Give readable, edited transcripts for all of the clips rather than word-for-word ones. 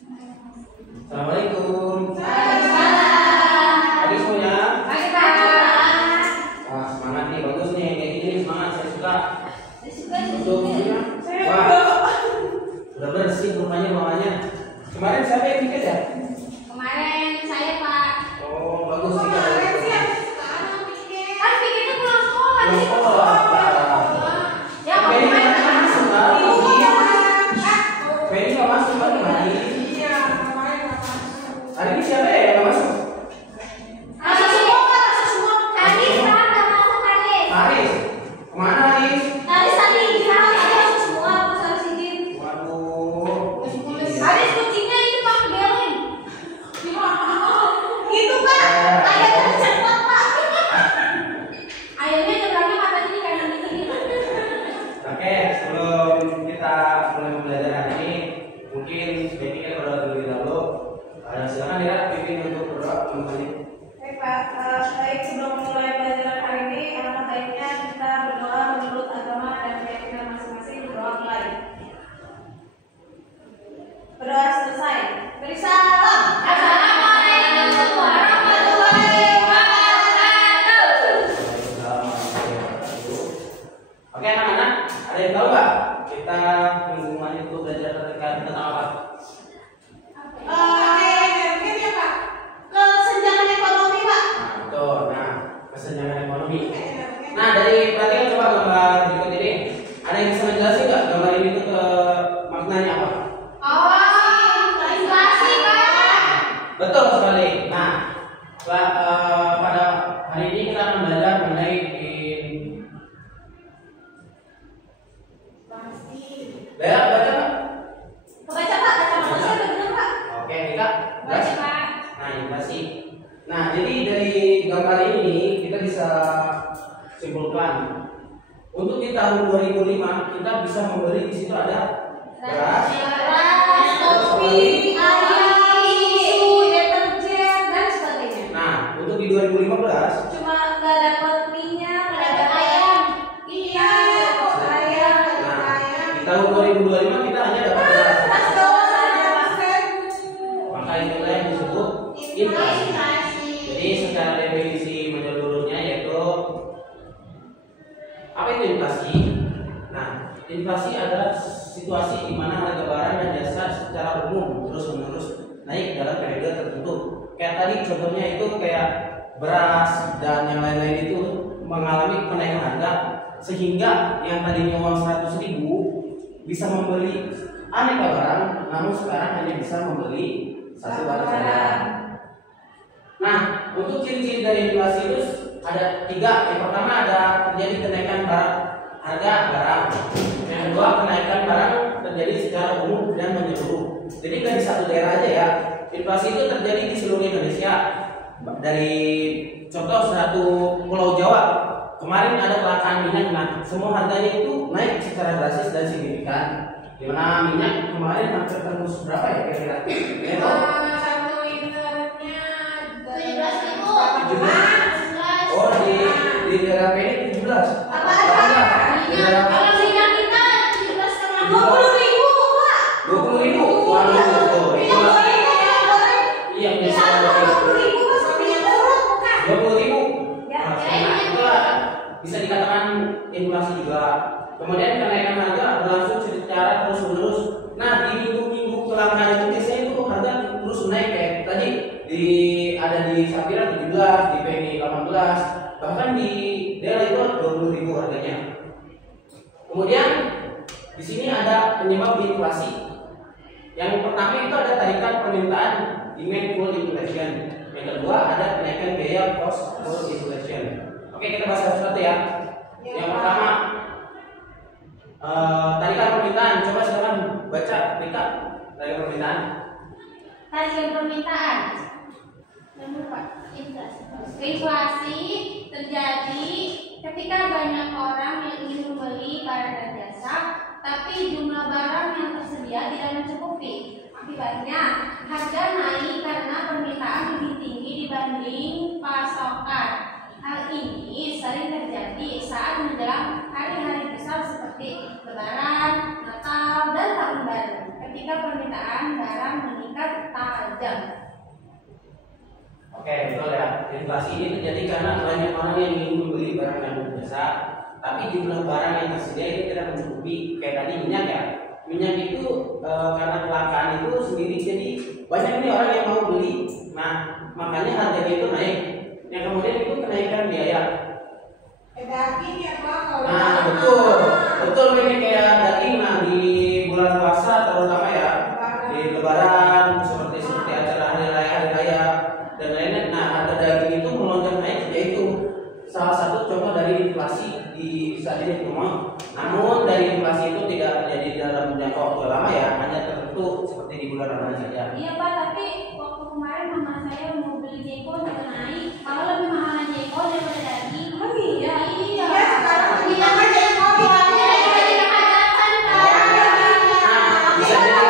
Assalamualaikum. Waalaikumsalam. Pagi semuanya. Pagi Pak. Wah, semangat nih, bagus nih, kayak gini nih, semangat, saya suka. Untuk Saya wah, udah bersih rumahnya bawahnya. Kemarin siapa yang bikin ya? Kemarin saya Pak. Oh, bagus nih. Kemarin sih sekarang bikin. Kan bikinnya pulang sekolah. Pulang sekolah. Ya Penny kemarin nggak masuk kan? Penny nggak masuk kan kemarin? Iya, kemarin nggak masuk. Hari ini siapa ya yang nggak masuk? Masuk semua Pak, masuk semua. Haris kan nggak masuk Haris. Haris. Kemana Haris? Haris tadi bilang tadi masuk semua, terus Haris izin. Waduh. Haris kucingnya itu Pak beleng. Itu Pak, ayamnya cepat Pak. Ayamnya nyebrangnya mata ini kanan ini Pak. Oke, sebelum kita mulai belajar hari ini, mungkin sebaiknya kita berdoa terlebih dahulu. Silakan ya, pimpin untuk berdoa kembali. Baik Pak, baik sebelum mulai pelajaran hari ini, alangkah baiknya kita berdoa menurut agama dan keyakinan masing-masing. Berdoa mulai. Berdoa selesai. Beri salam. Assalamualaikum warahmatullahi wabarakatuh. Oke anak-anak, ada yang tahu nggak kita mingguan itu belajar terkait tentang apa? Mungkin ya Pak, kesenjangan ekonomi Pak. Nah, betul. Nah, kesenjangan ekonomi. Nah, dari perhatian coba gambar berikut ini. Ada yang bisa menjelaskan nggak gambar ini itu ke maknanya apa? Oh, inflasi Pak. Betul sekali. Nah, pada hari ini kita akan belajar mengenai baca Pak. Kebaca Pak, kacamata saya udah bener Pak. Oke, Nika. Baca Pak. Nah, inflasi. Nah, jadi dari gambar ini kita bisa simpulkan untuk di tahun 2005 kita bisa membeli di situ ada beras, Beras, kopi, air, susu, deterjen dan sebagainya. Nah, untuk di 2015 Cuma nggak dapat minyak, nggak Ada dapat ayam. Iya, kok ayam, nah, ayam. di tahun 2025 kita hanya dapat beras. Mas bawah saya pasien. Maka itulah yang disebut inflasi. Jadi secara definisi menyeluruhnya yaitu apa itu inflasi? Nah, inflasi adalah situasi di mana harga barang dan jasa secara umum terus-menerus naik dalam periode tertentu. Kayak tadi contohnya itu kayak beras dan yang lain-lain itu mengalami kenaikan harga sehingga yang tadinya uang 100.000 bisa membeli aneka barang, namun sekarang hanya bisa membeli satu barang saja. Nah, untuk ciri-ciri dari inflasi itu ada 3. Yang pertama ada terjadi kenaikan harga barang. Yang kedua, kenaikan barang terjadi secara umum dan menyeluruh. Jadi nggak di satu daerah aja ya. Inflasi itu terjadi di seluruh Indonesia. Dari contoh satu Pulau Jawa, kemarin ada kelangkaan minyak. Nah, semua harganya itu naik secara drastis dan signifikan. Di mana minyak kemarin hampir tembus berapa ya kira-kira? Ya, tahu? Satu liternya 17.000. Oh, di daerah Penny 17. Apa? Di daerah Kalau minyak kita 17,5. 20.000 Pak. 20.000. Waduh, betul. Minyak goreng, minyak goreng. Iya, Bisa bisa 20.000 Mas, minyak turun bukan? 20.000. Ya, Nah, ya, itulah bisa dikatakan inflasi juga. Kemudian kenaikan harga berlangsung secara terus-menerus. Nah, di minggu-minggu kelangkaan itu biasanya itu harga terus naik kayak tadi ada di Sapira 17, di Penny 18, bahkan di daerah itu 20.000 harganya. Kemudian di sini ada penyebab inflasi. Yang pertama itu ada tarikan permintaan demand full inflation. Yang kedua ada kenaikan biaya cost full inflation. Oke, kita bahas satu-satu ya. Yang pertama tarikan permintaan. Coba silakan baca Rika tarikan permintaan. Tarikan permintaan. Inflasi terjadi ketika banyak orang yang ingin membeli barang dan jasa, tapi jumlah barang yang tersedia tidak mencukupi. Akibatnya, harga naik karena permintaan lebih tinggi dibanding pasokan. Hal ini sering terjadi saat menjelang hari-hari besar seperti Lebaran, Natal, dan Tahun Baru. ketika permintaan barang meningkat tajam. Oke, betul ya. Inflasi ini terjadi karena banyak orang yang ingin membeli barang dan jasa, tapi jumlah barang yang tersedia itu tidak mencukupi. Kayak tadi minyak ya. Minyak itu karena kelangkaan itu sendiri, jadi banyak nih orang yang mau beli. Nah, makanya harganya itu naik. Yang kemudian itu kenaikan biaya. Daging ya Pak, kalau Nah, betul ini kayak daging. Nah, di bulan puasa terutama ya, di Lebaran seperti acara hari raya dan lainnya. Nah, harga daging itu melonjak naik, yaitu salah satu contoh dari inflasi di saat ini semua. Namun dari inflasi itu tidak terjadi dalam jangka waktu lama ya, hanya tertentu seperti di bulan Ramadan saja. Iya Pak, tapi waktu kemarin mama saya mau beli jeko juga naik. Kalau lebih mahal jeko daripada daging. Oh iya. Iya. Iya, sekarang Iya, minyak aja yang mau diambil. Bisa jadi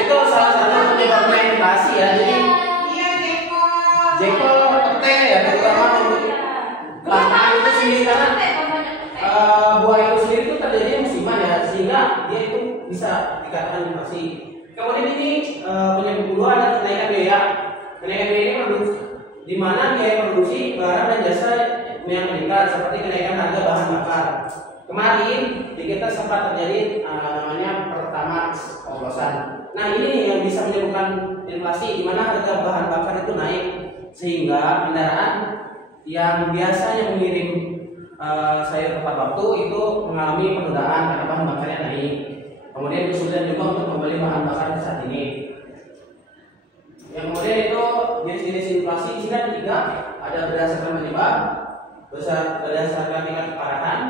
itu salah satu penyebabnya inflasi ya. Jadi Iya, jeko teh ya, terutama untuk kelangkaan itu sendiri karena buah itu sendiri itu terjadi musiman ya, sehingga dia itu bisa dikatakan inflasi. Kemudian ini penyebab kedua adalah kenaikan biaya. Kenaikan biaya ini produksi, di mana biaya produksi barang dan jasa yang meningkat seperti kenaikan harga bahan bakar. Kemarin di kita sempat terjadi namanya Pertamax oplosan. Nah ini yang bisa menyebabkan inflasi, di mana harga bahan bakar itu naik sehingga kendaraan yang biasanya mengirim sayur tepat waktu itu mengalami penundaan karena bahan bakarnya naik. Kemudian kesulitan juga untuk membeli bahan bakar saat ini. Yang kemudian itu jenis-jenis inflasi di sini ada 3, ada berdasarkan penyebab, berdasarkan tingkat keparahan,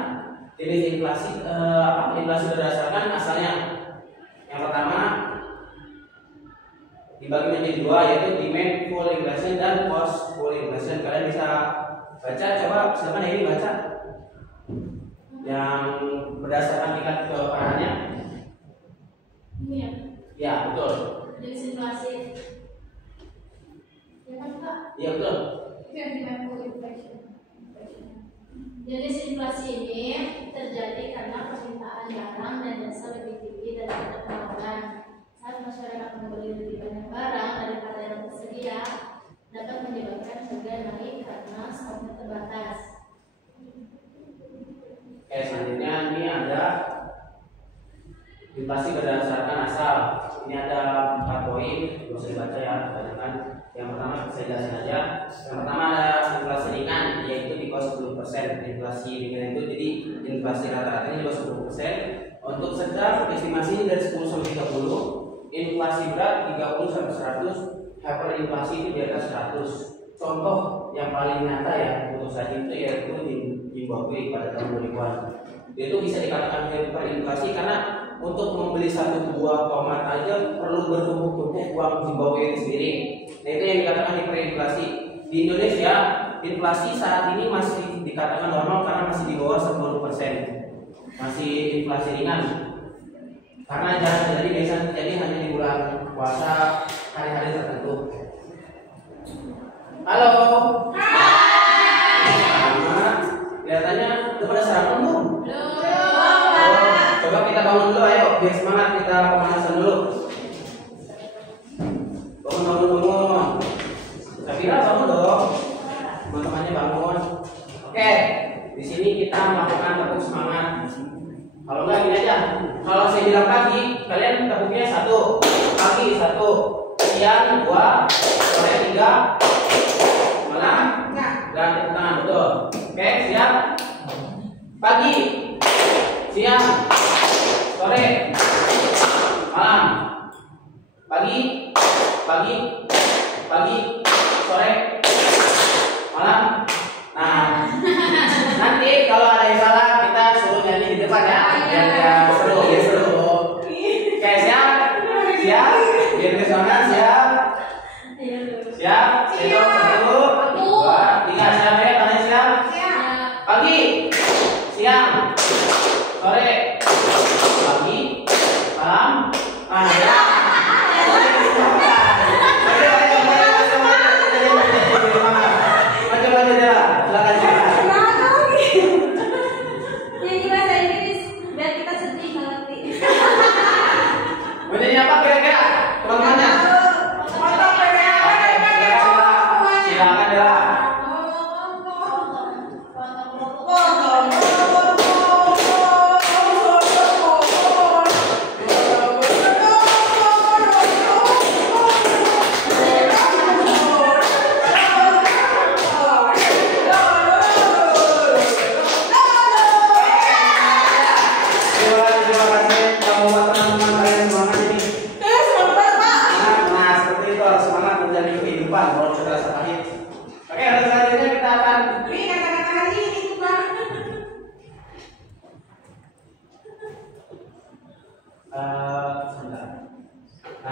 jenis inflasi inflasi berdasarkan asalnya. Yang pertama dibagi menjadi 2, yaitu demand full inflation dan cost full inflation. Kalian bisa baca, coba silakan ini baca yang berdasarkan tingkat keparahannya. Iya. Ya betul. Jenis inflasi. Ya kan Pak? Iya betul. Itu yang dimana inflation. Jenis inflasi ini terjadi karena permintaan barang dan jasa lebih tinggi daripada penawaran. Saat masyarakat membeli lebih banyak barang daripada yang tersedia, dapat menyebabkan harga naik karena stoknya terbatas. Oke, selanjutnya ini ada inflasi berdasarkan asal. Ini ada 4 poin, gak usah dibaca ya, kebanyakan. Yang pertama saya jelasin aja. Yang pertama ada inflasi ringan, yaitu di bawah 10%. Inflasi ringan itu jadi inflasi rata-ratanya di bawah 10%. Untuk sedang estimasi dari 10 sampai 30. Inflasi berat 30 sampai 100. Hyperinflasi itu di atas 100. Contoh yang paling nyata ya untuk saat itu yaitu Zimbabwe pada tahun 2000-an. Itu bisa dikatakan hyperinflasi karena untuk membeli satu buah tomat aja perlu bertumpuk-tumpuk uang Zimbabwe itu sendiri. Nah itu yang dikatakan hyperinflasi. Di Indonesia inflasi saat ini masih dikatakan normal karena masih di bawah 10%. Masih inflasi ringan. Karena jarang terjadi, biasanya terjadi hanya di bulan puasa, hari-hari tertentu. Halo. Hai. Selamat. Kelihatannya udah pada sarapan belum? Coba kita bangun dulu, ayo biar semangat, kita pemanasan dulu. Bangun. Safira bangun dong. Teman-temannya bangun. Oke, di sini kita melakukan tepuk semangat. Kalau enggak gini aja. Kalau saya bilang pagi, kalian tepuknya 1. Pagi 1, siang 2, sore 3, malam dan tepuk tangan, betul. Oke, siap. Pagi, siang, sore, malam. Pagi, sore, malam. Nah, nanti kalau ada yang salah kita suruh nyanyi di depan ya, biar seru. Oke, siap, biar ke sana, siap. Hitung 1, 2, 3, siap ya, kalian siap? Pagi, siang, sore, pagi, malam. Nah, ya. Menyanyi apa?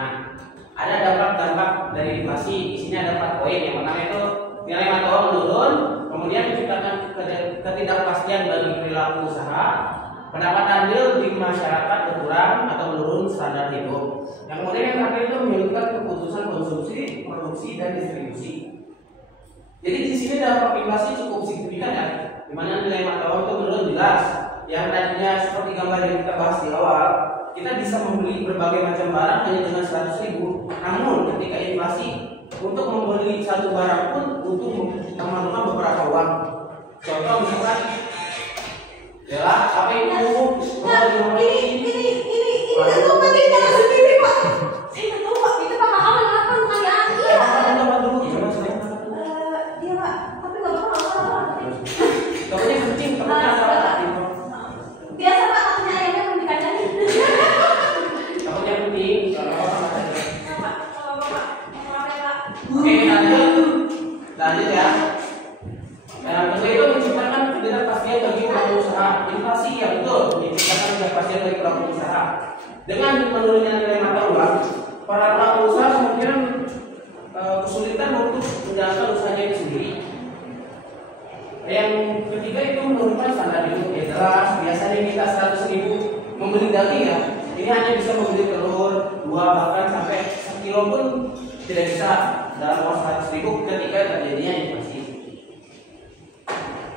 Nah, ada dampak-dampak dari inflasi. Di sini ada 4 poin. Yang pertama itu nilai mata uang menurun, kemudian menciptakan ketidakpastian bagi perilaku usaha, pendapatan real di masyarakat berkurang atau menurun standar hidup. Yang kemudian yang terakhir itu menyebabkan keputusan konsumsi, produksi, dan distribusi. Jadi di sini dampak inflasi cukup signifikan ya, di mana nilai mata uang itu menurun jelas. Yang tadinya seperti gambar yang kita bahas di awal, kita bisa membeli berbagai macam barang hanya dengan 100.000. Namun ketika inflasi, untuk membeli satu barang pun butuh memerlukan beberapa uang. Contoh misalkan, ya apa itu? Ini nggak tahu Pak, ini jangan sendiri Pak. Saya nggak tahu Pak, itu Pak Kakak mengapa bukan ya? Iya. Dia Pak, tapi nggak apa-apa. Takutnya penting, takutnya salah. Biasa Pak, takutnya ayamnya belum dikacangin. Takutnya penting, kalau apa saja. Pak, kalau Bapak, maaf ya Pak. Oke, lanjut ya. Nah, itu menciptakan ketidakpastian bagi pelaku usaha. Inflasi ya betul, menciptakan ketidakpastian bagi pelaku usaha. Dengan menurunnya nilai mata uang, para pelaku usaha kemungkinan kesulitan untuk menjalankan usahanya itu sendiri. Yang ketiga itu menurunkan standar hidup. Ya jelas, biasanya kita 100.000 membeli daging ya, ini hanya bisa membeli telur 2 bahkan sampai 1 kilo pun tidak bisa dalam uang 100.000 ketika terjadinya inflasi.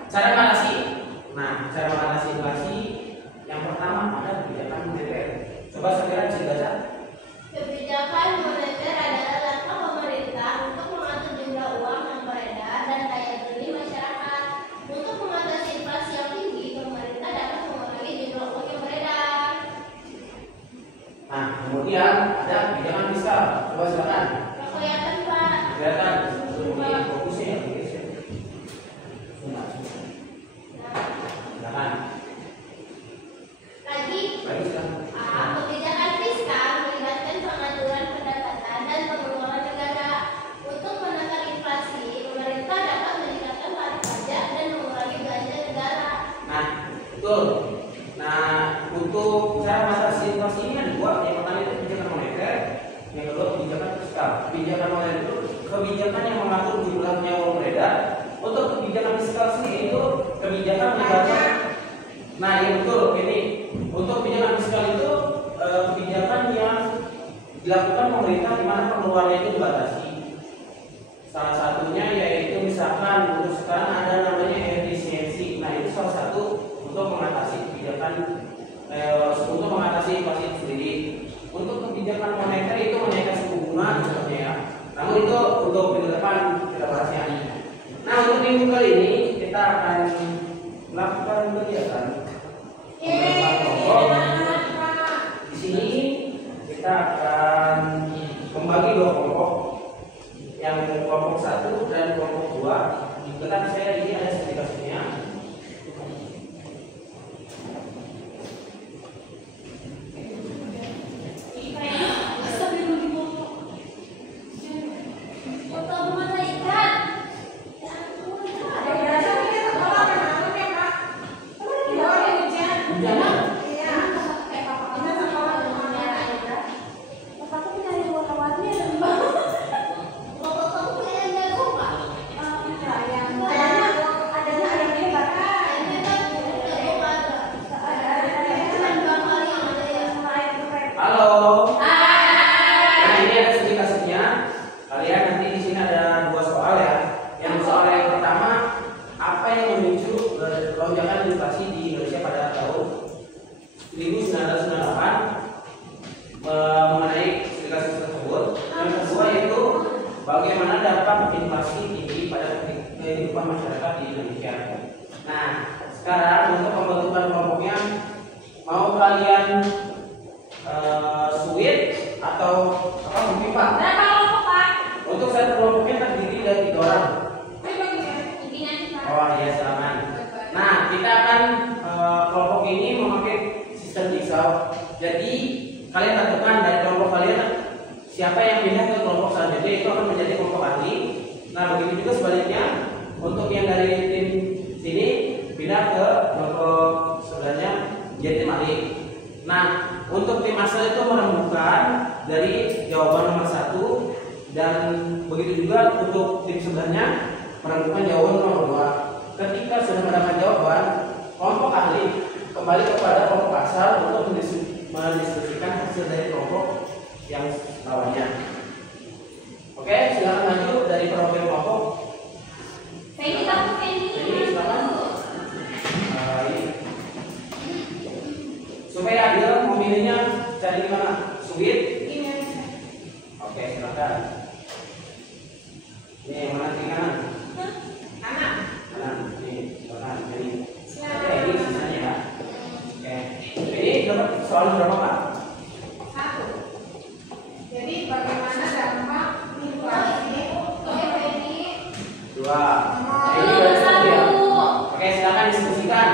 Cara mengatasi. Nah, cara mengatasi inflasi yang pertama ada kebijakan moneter. Coba segera bisa baca. Kebijakan moneter adalah langkah pemerintah untuk mengatur jumlah uang yang beredar dan daya beli masyarakat. Untuk mengatasi inflasi yang tinggi, pemerintah dapat mengurangi jumlah uang yang beredar. Nah, kemudian ada kebijakan fiskal. Coba silakan. Nggak kelihatan Pak. Kelihatan. Fokusnya ya. Silakan. Lagi, Baik, silakan. kebijakan fiskal melibatkan pengaturan pendapatan dan pengeluaran negara. Untuk menekan inflasi, pemerintah dapat meningkatkan tarif pajak dan mengurangi belanja negara. Nah, betul. Nah, untuk cara mengatasi inflasi ini ada 2. Yang pertama itu kebijakan moneter, yang kedua kebijakan fiskal. Kebijakan moneter itu kebijakan yang mengatur jumlahnya uang beredar. Untuk kebijakan fiskal sendiri itu kebijakan melibatkan. Nah, iya betul. Ini untuk kebijakan fiskal itu kebijakan yang dilakukan pemerintah di mana pengeluarannya itu dibatasi. Salah satunya yaitu misalkan untuk sekarang ada namanya efisiensi. Nah, itu salah satu untuk mengatasi kebijakan untuk mengatasi inflasi itu sendiri. Untuk kebijakan moneter itu menaikkan suku bunga contohnya ya. Namun itu untuk minggu depan kita bahas yang ini. Nah, untuk minggu kali ini kita akan melakukan kegiatan beberapa kelompok. Di sini kita akan membagi 2 kelompok, yang kelompok 1 dan kelompok 2. Tetapi saya ini ada sertifikasinya. Lonjakan inflasi di Indonesia pada tahun 1998 mengenai kasus tersebut. Yang kedua yaitu bagaimana dampak inflasi tinggi pada kehidupan masyarakat di Indonesia. Nah, sekarang untuk pembentukan kelompoknya, mau kalian suite atau apa mungkin Pak? Berapa kelompok Pak? Untuk satu kelompoknya terdiri dari 3 orang. Oh iya, selamat. Nah, kita akan kelompok ini memakai sistem jigsaw. Jadi kalian tentukan dari kelompok kalian siapa yang pindah ke kelompok selanjutnya, itu akan menjadi kelompok ahli. Nah, begitu juga sebaliknya untuk yang dari tim sini pindah ke kelompok sebelahnya jadi tim ahli. Nah, untuk tim asal itu merembukan dari jawaban nomor 1 dan begitu juga untuk tim sebelahnya merembukan jawaban nomor 2. Ketika sudah mendapatkan jawaban, kelompok ahli kembali kepada kelompok asal untuk mendiskusikan hasil dari kelompok yang lawannya. Oke, silakan maju dari perwakilan kelompok. Penny kamu Penny. Silakan. Supaya adil memilihnya cari di mana? Sweet. Oke, silakan. Ini yang mana di kanan? Kanan. Kanan. Ini silakan. Ini. Oke, ini sisanya ya. Oke. Ini dapat soal berapa Pak? 1. Jadi bagaimana dampak inflasi? Penny. 2. Ini berarti 1 ya. Oke, silakan diskusikan.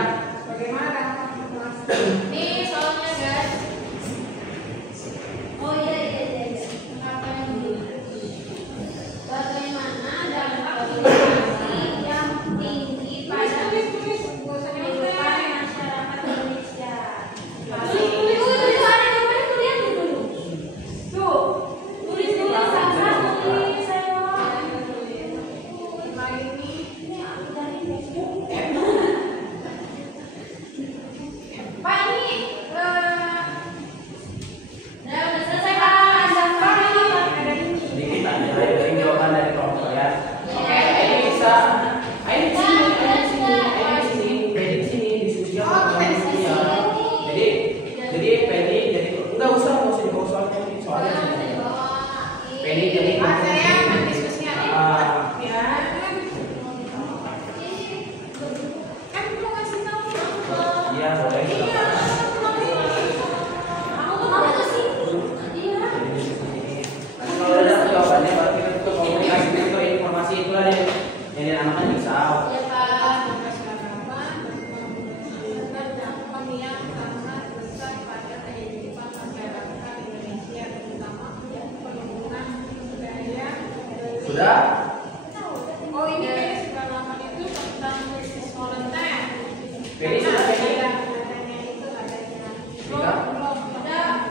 Bagaimana dampak inflasi? Nih soalnya guys. Oh iya. Apa yang dulu? Bagaimana dampak inflasi yang tinggi pada kehidupan masyarakat Indonesia? Tulis ada jawabannya tuh lihat dulu. Tuh, tulis dulu sama tulis saya. Ini aku dari Facebook. Pak ini udah selesai Pak. Dampak ini ada ini. Sedikit aja dari jawaban dari kelompok ya. Oke, ini bisa. Ayo di sini, Penny di sini diskusikan. Jadi Penny jadi enggak usah dibawa soalnya Penny jadi Saya mendiskusikan ya. Kan belum ngasih tahu. iya boleh. Nanti kalau udah dapat jawabannya baru kita tutup komunikasi untuk informasi itulah yang dinamakan misal. Sudah? Oh ini Penny sudah lama itu tentang krisis moneter. Penny sudah Penny? Adanya itu adanya. Sudah? Belum ada.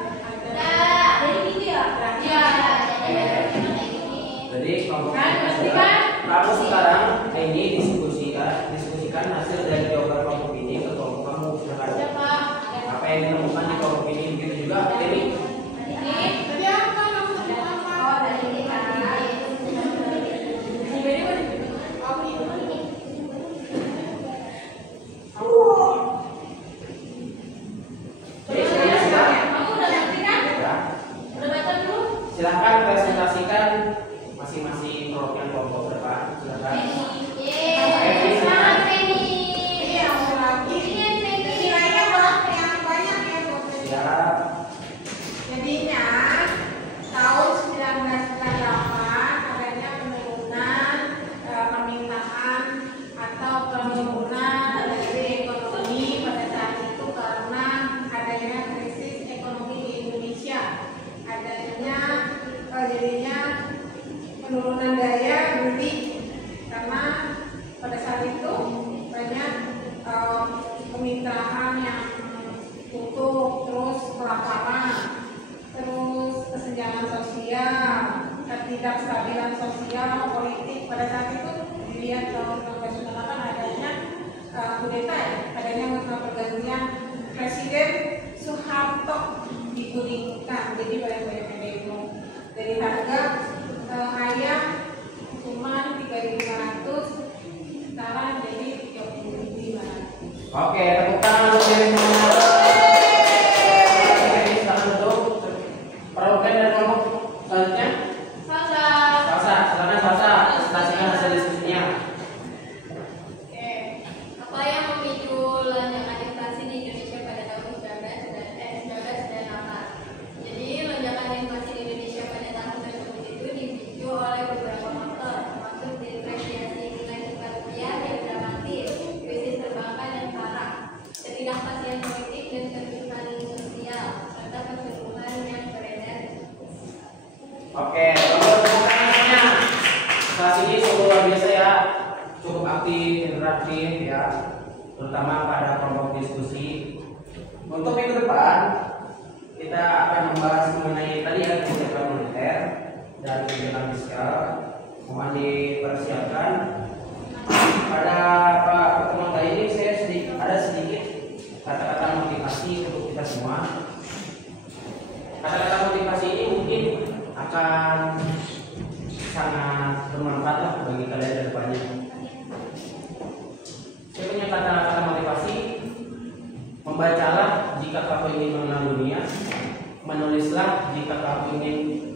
Jadi gitu ya? Iya. Jadi kelompok Kan, pasti kan? kamu sekarang ini diskusikan hasil dari jawaban kelompok ini ke kelompok kamu. Silakan. Pak. Apa yang ditemukan di kelompok ini begitu juga Penny. Tadi apa? Langsung apa? Oh, dari ini. Oke, sudah? Kamu udah ngerti kan? Ya. Udah baca belum? Silahkan presentasikan masing-masing perwakilan kelompok berapa. Silakan. Yeay, semangat Penny. Ini yang lagi. Ini Penny. Nilainya berapa yang banyak ya? Siap. Jadinya tahun 1998 adanya penurunan permintaan atau penurunan dari ekonomi pada saat itu karena adanya krisis ekonomi di Indonesia. Adanya jadinya penurunan daya beli karena pada saat itu banyak kemitraan yang tutup, terus kelaparan, terus kesenjangan sosial, ketidakstabilan sosial, politik. Pada saat itu dilihat tahun 1998 adanya kudeta, adanya pergantian Presiden Soeharto digulingkan, jadi banyak demo. Dari harga ayam cuma 3.500 sekarang jadi 35.000. Oke, tepuk tangan untuk diri semuanya. Oke, silakan duduk. Perwakilan dari kelompok selanjutnya. Salsa, silakan Salsa. Presentasikan hasil diskusinya. Apa yang memicu lonjakan inflasi di Indonesia pada tahun 1998? Jadi lonjakan inflasi di Indonesia pada tahun tersebut itu dipicu oleh beberapa faktor, termasuk depresiasi nilai tukar rupiah yang dramatis, krisis perbankan yang parah, ketidakpastian politik dan ketimpangan sosial, serta pertumbuhan yang beredar. Oke, kalau tepuk tangan semuanya. Kelas ini cukup luar biasa ya, cukup aktif, interaktif ya, terutama pada kelompok diskusi. Untuk minggu depan kita akan membahas mengenai tadi ya kebijakan moneter dan kebijakan fiskal. Mohon dipersiapkan. Pada pertemuan kali ini saya ada sedikit kata-kata motivasi untuk kita semua. Kata-kata motivasi ini mungkin akan sangat bermanfaat lah bagi kalian ke depannya. Saya punya kata-kata motivasi. Membacalah jika kamu ingin mengenal dunia, menulislah jika kamu ingin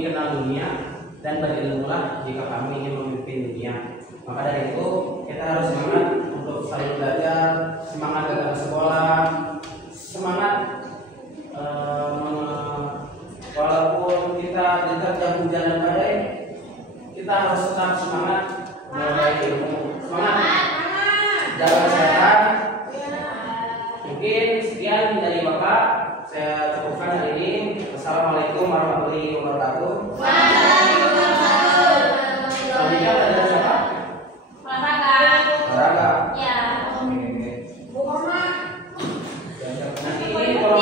dikenal dunia, dan berilmulah jika kamu ingin memimpin dunia. Maka dari itu kita harus semangat untuk selalu belajar, semangat dalam sekolah, semangat walaupun kita diterjang hujan dan badai, kita harus tetap semangat meraih ilmu. Semangat, jaga kesehatan. Mungkin sekian dari Bapak, saya cukupkan hari ini. Wassalamualaikum warahmatullahi wabarakatuh. Selanjutnya ada siapa? Olahraga. Ya. Nanti ini kalau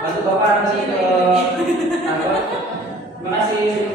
bantu Bapak nanti ke kantor. Terima kasih.